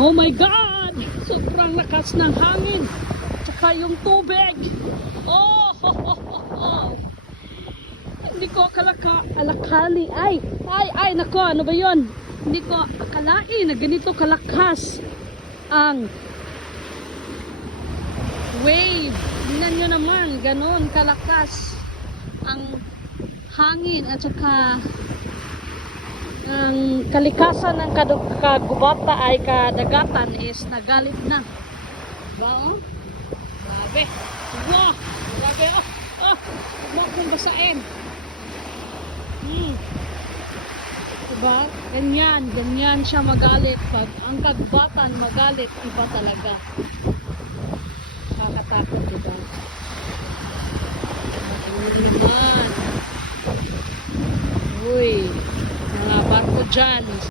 Oh my God! Sobrang lakas ng hangin. Tsaka yung tubig. Oh! Ho, ho, ho, ho. Hindi ko alakali. Ay, nako, ano ba yun? Hindi ko akalain na ganito kalakas ang wave. Tingnan nyo naman, ganon kalakas ang hangin at saka ang kalikasan ng kagubata ay kadagatan is nagalit na. Diba, oh? Grabe. Wow! Grabe, oh! Oh! Huwag kong basain. Diba? Ganyan siya magalit. Pag ang kagubatan magalit, iba talaga. Nakakatakot, diba? Tingnan naman. Uy, mga barko dyan.